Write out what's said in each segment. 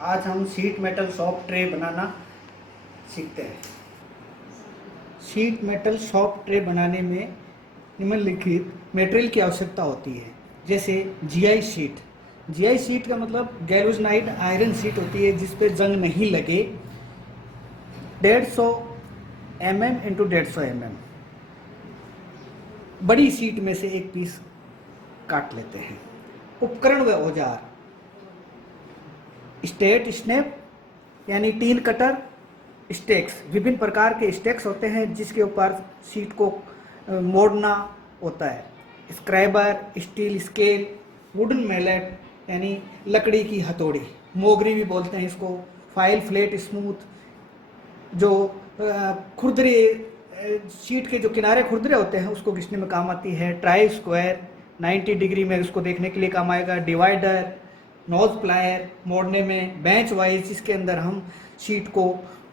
आज हम sheet metal soft tray बनाना सीखते हैं। शीट मेटल सॉफ्ट ट्रे बनाने में निम्नलिखित मटेरियल की आवश्यकता होती है, जैसे जीआई शीट। जीआई शीट का मतलब गैल्वेनाइज्ड आयरन शीट होती है जिस पे जंग नहीं लगे। 150 mm इंटू 150 mm बड़ी शीट में से एक पीस काट लेते हैं। उपकरण व औजार: स्टेट स्नैप यानी टीन कटर, स्टेक्स। विभिन्न प्रकार के स्टेक्स होते हैं जिसके ऊपर शीट को मोड़ना होता है। स्क्रैबर, स्टील स्केल, वुडन मैलेट यानी लकड़ी की हथौड़ी, मोगरी भी बोलते हैं इसको। फाइल फ्लेट स्मूथ, जो खुरदरे शीट के जो किनारे खुरदरे होते हैं उसको घिसने में काम आती है। ट्राई स्क्वायर 90 डिग्री में उसको देखने के लिए काम आएगा। डिवाइडर, नोज प्लायर मोड़ने में। बेंच वाइज जिसके अंदर हम शीट को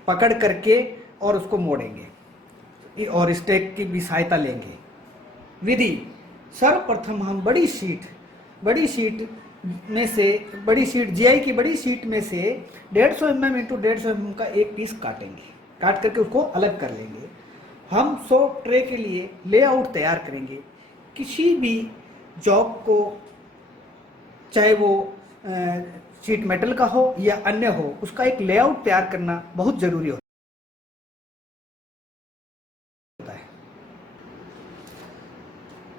पकड़ करके और उसको मोड़ेंगे और स्टेक की भी सहायता लेंगे। विधि: सर्वप्रथम हम बड़ी शीट जीआई की बड़ी शीट में से 150 mm इंटू 150 mm का एक पीस काटेंगे। काट करके उसको अलग कर लेंगे। हम सॉफ्ट ट्रे के लिए लेआउट तैयार करेंगे। किसी भी जॉब को, चाहे वो शीट मेटल का हो या अन्य हो, उसका एक लेआउट तैयार करना बहुत जरूरी होता है।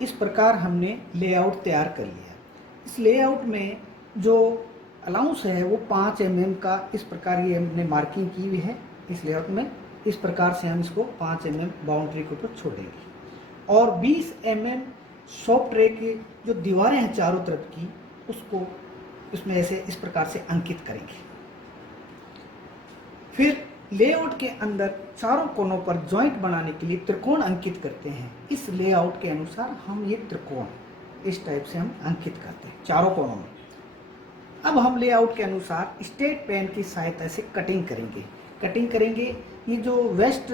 इस प्रकार हमने लेआउट तैयार कर लिया। इस लेआउट में जो अलाउंस है वो 5 mm का, इस प्रकार ये हमने मार्किंग की हुई है। इस लेआउट में इस प्रकार से हम इसको 5 mm बाउंड्री के ऊपर छोड़ेंगे और 20 mm सॉफ्ट ट्रे की जो दीवारें हैं चारों तरफ की, उसको इसमें ऐसे इस प्रकार से अंकित करेंगे। फिर लेआउट के अंदर चारों कोनों पर जॉइंट बनाने के लिए त्रिकोण अंकित करते हैं। इस लेआउट के अनुसार हम ये त्रिकोण इस टाइप से हम अंकित करते हैं चारों कोनों में। अब हम लेआउट के अनुसार स्टेट पेन की सहायता से कटिंग करेंगे। ये जो वेस्ट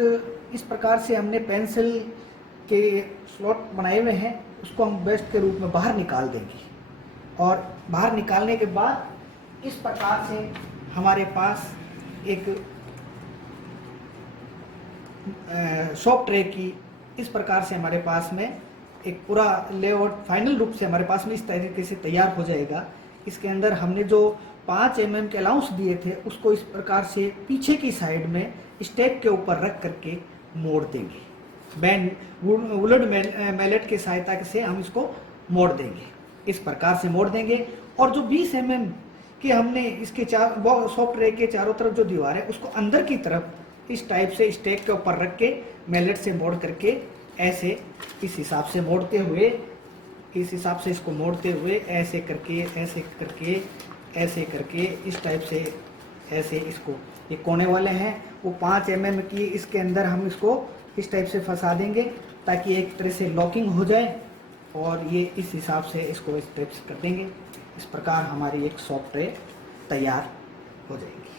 इस प्रकार से हमने पेंसिल के स्लॉट बनाए हुए हैं, उसको हम वेस्ट के रूप में बाहर निकाल देंगे और बाहर निकालने के बाद इस प्रकार से हमारे पास एक सॉफ्ट ट्रे की इस प्रकार से हमारे पास में एक पूरा लेआउट फाइनल रूप से हमारे पास में इस तरीके से तैयार हो जाएगा। इसके अंदर हमने जो 5 mm के अलाउंस दिए थे उसको इस प्रकार से पीछे की साइड में स्टेक के ऊपर रख करके मोड़ देंगे। वुडन मैलेट की सहायता से हम इसको मोड़ देंगे। इस प्रकार से मोड़ देंगे और जो 20 mm के हमने इसके सॉफ्ट ट्रे के चारों तरफ जो दीवार है उसको अंदर की तरफ इस टाइप से स्टेक के ऊपर रख के मैलेट से मोड़ करके ऐसे इस हिसाब से मोड़ते हुए, इस हिसाब से इसको मोड़ते हुए ऐसे करके ऐसे करके इस टाइप से ऐसे इसको, ये कोने वाले हैं वो 5 mm की, इसके अंदर हम इसको इस टाइप से फंसा देंगे ताकि एक तरह से लॉकिंग हो जाए और ये इस हिसाब से इसको इस टाइप से कर देंगे। इस प्रकार हमारी एक सॉफ्ट ट्रे तैयार हो जाएगी।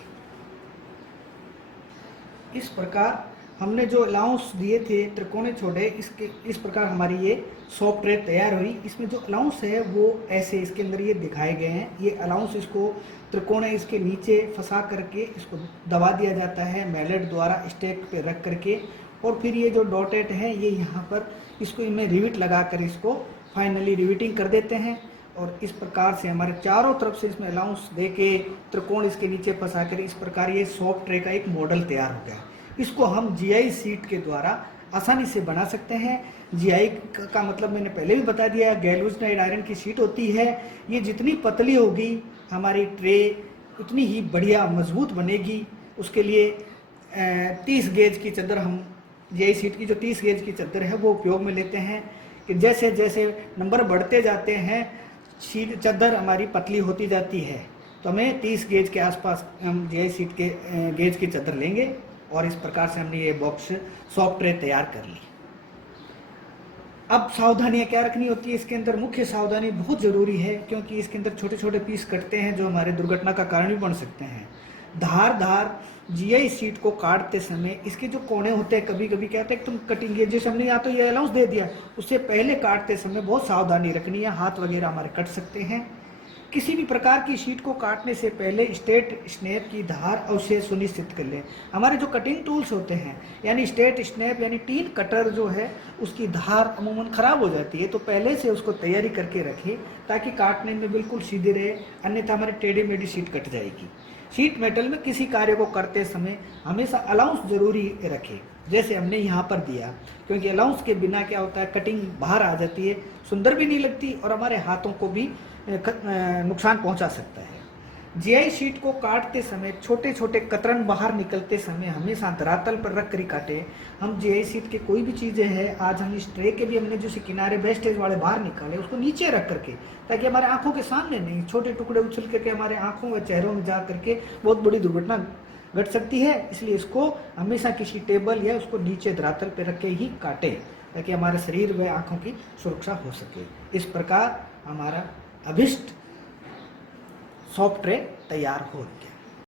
इस प्रकार हमने जो अलाउंस दिए थे, त्रिकोणे छोड़े, इसके इस प्रकार हमारी ये सॉफ्ट ट्रे तैयार हुई। इसमें जो अलाउंस है वो ऐसे इसके अंदर ये दिखाए गए हैं। ये अलाउंस इसको त्रिकोणे इसके नीचे फंसा करके इसको दबा दिया जाता है मैलेट द्वारा स्टेक पे रख करके, और फिर ये जो डॉटेड है ये यहाँ पर इसको इनमें रिविट लगा कर इसको फाइनली रिविटिंग कर देते हैं। और इस प्रकार से हमारे चारों तरफ से इसमें अलाउंस दे के त्रिकोण इसके नीचे फंसा कर इस प्रकार ये सॉफ्ट ट्रे का एक मॉडल तैयार हो गया। इसको हम जीआई शीट के द्वारा आसानी से बना सकते हैं। जीआई का मतलब मैंने पहले भी बता दिया, गैल्वेनाइज्ड आयरन की शीट होती है। ये जितनी पतली होगी हमारी ट्रे उतनी ही बढ़िया मजबूत बनेगी। उसके लिए 30 गेज की चादर, हम जीआई शीट की जो 30 गेज की चादर है वो उपयोग में लेते हैं कि जैसे जैसे नंबर बढ़ते जाते हैं शीट चादर हमारी पतली होती जाती है, तो हमें 30 गेज के आसपास हम जीआई शीट के गेज की चादर लेंगे और इस प्रकार से हमने ये बॉक्स सॉफ्ट ट्रे तैयार कर ली। अब सावधानियां क्या रखनी होती है इसके अंदर? मुख्य सावधानी बहुत ज़रूरी है क्योंकि इसके अंदर छोटे छोटे पीस कटते हैं जो हमारे दुर्घटना का कारण भी बन सकते हैं। धारदार जीआई शीट को काटते समय इसके जो कोने होते हैं, कभी कभी क्या होता है तुम कटिंग, जैसे हमने या तो ये अलाउंस दे दिया, उससे पहले काटते समय बहुत सावधानी रखनी है, हाथ वगैरह हमारे कट सकते हैं। किसी भी प्रकार की शीट को काटने से पहले स्ट्रेट स्नैप की धार अवश्य सुनिश्चित कर लें। हमारे जो कटिंग टूल्स होते हैं यानी स्ट्रेट स्नैप यानी टीन कटर जो है उसकी धार अमूमन ख़राब हो जाती है, तो पहले से उसको तैयारी करके रखें ताकि काटने में बिल्कुल सीधे रहे, अन्यथा हमारी टेढ़ी मेढ़ी शीट कट जाएगी। शीट मेटल में किसी कार्य को करते समय हमेशा अलाउंस जरूरी रखें, जैसे हमने यहाँ पर दिया, क्योंकि अलाउंस के बिना क्या होता है कटिंग बाहर आ जाती है, सुंदर भी नहीं लगती और हमारे हाथों को भी नुकसान पहुंचा सकता है। जीआई शीट को काटते समय छोटे छोटे कतरन बाहर निकलते समय हमेशा धरातल पर रख कर ही काटें। हम जीआई शीट के कोई भी चीज़ें हैं, आज हम इस ट्रे के भी हमने जो किनारे वेस्टेज वाले बाहर निकाले उसको नीचे रख करके, ताकि हमारे आंखों के सामने नहीं, छोटे टुकड़े उछल करके हमारे आंखों व चेहरों में जा करके बहुत बड़ी दुर्घटना घट सकती है। इसलिए इसको हमेशा किसी टेबल या उसको नीचे धरातल पर रख के ही काटें ताकि हमारे शरीर व आंखों की सुरक्षा हो सके। इस प्रकार हमारा अभिष्ट सॉफ्ट ट्रे तैयार हो गया।